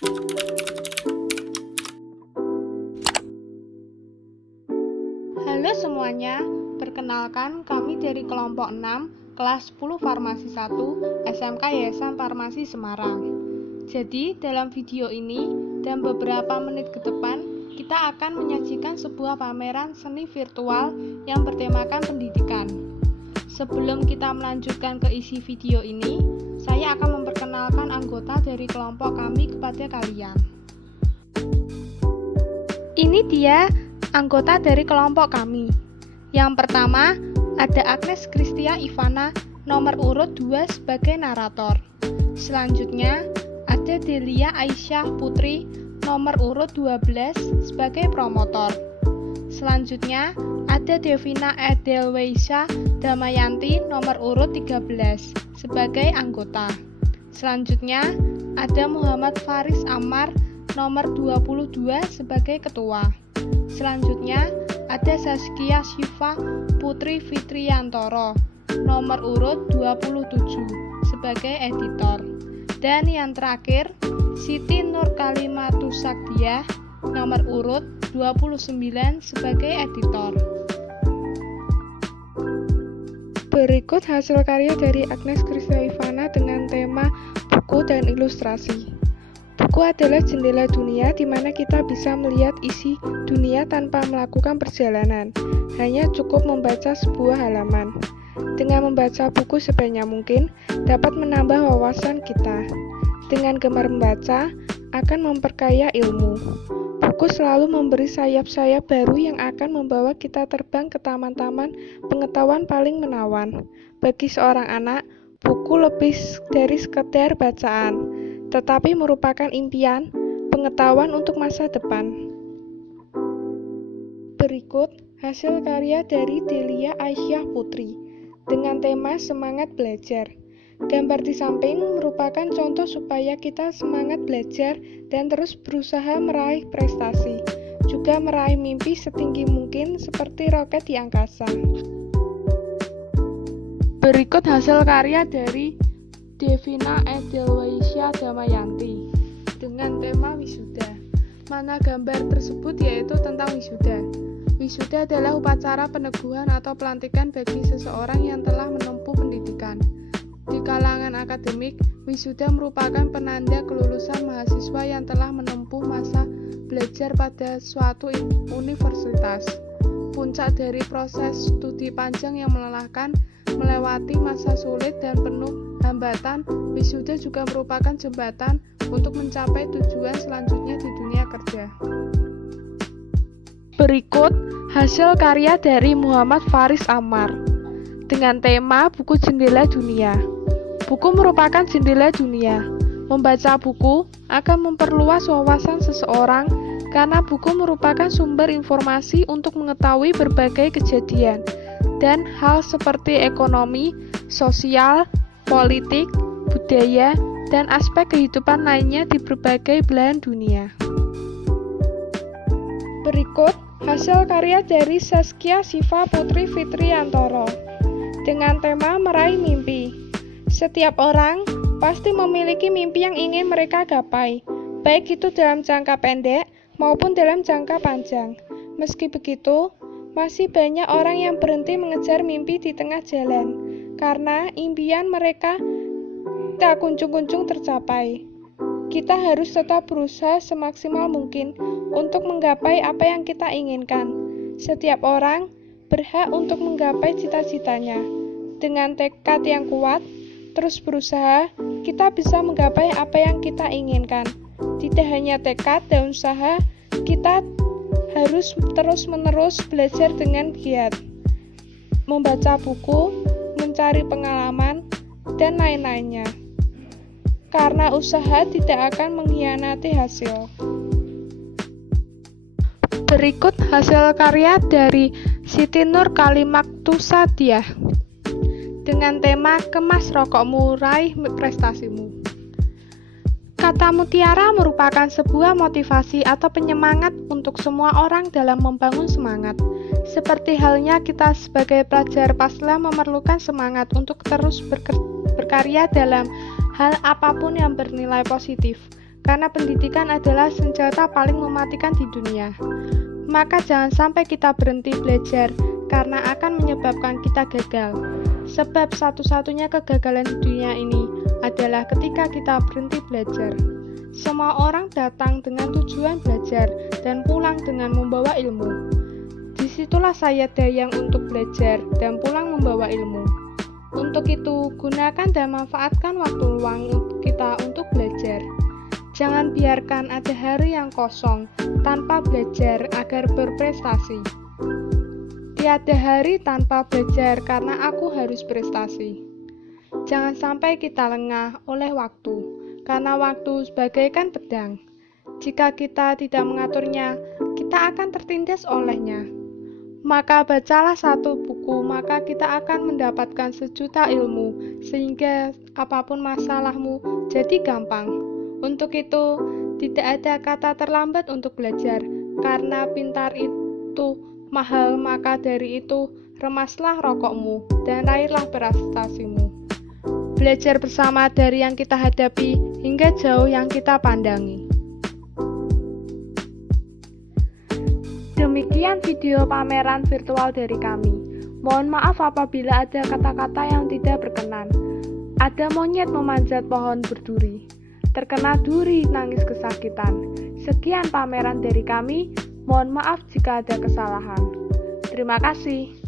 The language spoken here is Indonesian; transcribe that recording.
Halo semuanya, perkenalkan kami dari kelompok 6, kelas 10 Farmasi 1, SMK Yayasan Farmasi Semarang. Jadi, dalam video ini dan beberapa menit ke depan, kita akan menyajikan sebuah pameran seni virtual yang bertemakan pendidikan. Sebelum kita melanjutkan ke isi video ini, saya akan memperkenalkan anggota dari kelompok kami kepada kalian. Ini dia anggota dari kelompok kami. Yang pertama, ada Agnes Kristia Ivana, nomor urut 2 sebagai narator. Selanjutnya, ada Delia Aisyah Putri, nomor urut 12 sebagai promotor. Selanjutnya, ada Devina Edelweisha Damayanti, nomor urut 13 sebagai anggota. Selanjutnya, ada Muhammad Faris Ammar, nomor 22 sebagai ketua. Selanjutnya, ada Saskia Syifa Putri Fitriantoro, nomor urut 27 sebagai editor. Dan yang terakhir, Siti Nur Kalimatusakdiah, nomor urut 29 sebagai editor. Berikut hasil karya dari Agnes Kristia Ivana dengan tema buku dan ilustrasi. Buku adalah jendela dunia di mana kita bisa melihat isi dunia tanpa melakukan perjalanan. Hanya cukup membaca sebuah halaman. Dengan membaca buku sebanyak mungkin dapat menambah wawasan kita. Dengan gemar membaca akan memperkaya ilmu. Buku selalu memberi sayap-sayap baru yang akan membawa kita terbang ke taman-taman pengetahuan paling menawan. Bagi seorang anak, buku lebih dari sekedar bacaan, tetapi merupakan impian, pengetahuan untuk masa depan. Berikut hasil karya dari Delia Aisyah Putri dengan tema semangat belajar. Gambar di samping merupakan contoh supaya kita semangat belajar dan terus berusaha meraih prestasi, juga meraih mimpi setinggi mungkin seperti roket di angkasa. Berikut hasil karya dari Devina Edelweisha Damayanti dengan tema wisuda. Mana gambar tersebut yaitu tentang wisuda. Wisuda adalah upacara peneguhan atau pelantikan bagi seseorang yang telah menempuh pendidikan. Di kalangan akademik, wisuda merupakan penanda kelulusan mahasiswa yang telah menempuh masa belajar pada suatu universitas. Puncak dari proses studi panjang yang melelahkan, melewati masa sulit dan penuh hambatan, wisuda juga merupakan jembatan untuk mencapai tujuan selanjutnya di dunia kerja. Berikut hasil karya dari Muhammad Faris Ammar dengan tema buku jendela dunia. Buku merupakan jendela dunia. Membaca buku akan memperluas wawasan seseorang karena buku merupakan sumber informasi untuk mengetahui berbagai kejadian dan hal seperti ekonomi, sosial, politik, budaya, dan aspek kehidupan lainnya di berbagai belahan dunia. Berikut hasil karya dari Saskia Syifa Putri Fitriantoro dengan tema meraih mimpi. Setiap orang pasti memiliki mimpi yang ingin mereka gapai, baik itu dalam jangka pendek maupun dalam jangka panjang. Meski begitu, masih banyak orang yang berhenti mengejar mimpi di tengah jalan, karena impian mereka tak kunjung-kunjung tercapai. Kita harus tetap berusaha semaksimal mungkin untuk menggapai apa yang kita inginkan. Setiap orang berhak untuk menggapai cita-citanya. Dengan tekad yang kuat, terus berusaha, kita bisa menggapai apa yang kita inginkan. Tidak hanya tekad dan usaha, kita harus terus-menerus belajar dengan giat, membaca buku, mencari pengalaman, dan lain-lainnya. Karena usaha tidak akan mengkhianati hasil. Berikut hasil karya dari Siti Nur Kalimatusakdiah dengan tema kemas rokokmu, raih prestasimu. Kata mutiara merupakan sebuah motivasi atau penyemangat untuk semua orang dalam membangun semangat. Seperti halnya kita sebagai pelajar pastilah memerlukan semangat untuk terus berkarya dalam hal apapun yang bernilai positif. karena pendidikan adalah senjata paling mematikan di dunia. Maka jangan sampai kita berhenti belajar, karena akan menyebabkan kita gagal. Sebab satu-satunya kegagalan di dunia ini adalah ketika kita berhenti belajar. Semua orang datang dengan tujuan belajar dan pulang dengan membawa ilmu. Disitulah saya dayang untuk belajar dan pulang membawa ilmu. Untuk itu, gunakan dan manfaatkan waktu luang kita untuk belajar. Jangan biarkan ada hari yang kosong tanpa belajar agar berprestasi. Tiada hari tanpa belajar karena aku harus prestasi. Jangan sampai kita lengah oleh waktu, karena waktu bagaikan pedang. Jika kita tidak mengaturnya, kita akan tertindas olehnya. Maka bacalah satu buku, maka kita akan mendapatkan sejuta ilmu, sehingga apapun masalahmu jadi gampang. Untuk itu, tidak ada kata terlambat untuk belajar, karena pintar itu mahal, maka dari itu, remaslah rokokmu, dan raihlah prestasimu. Belajar bersama dari yang kita hadapi, hingga jauh yang kita pandangi. Demikian video pameran virtual dari kami. Mohon maaf apabila ada kata-kata yang tidak berkenan. Ada monyet memanjat pohon berduri. Terkena duri nangis kesakitan. Sekian pameran dari kami. Mohon maaf jika ada kesalahan. Terima kasih.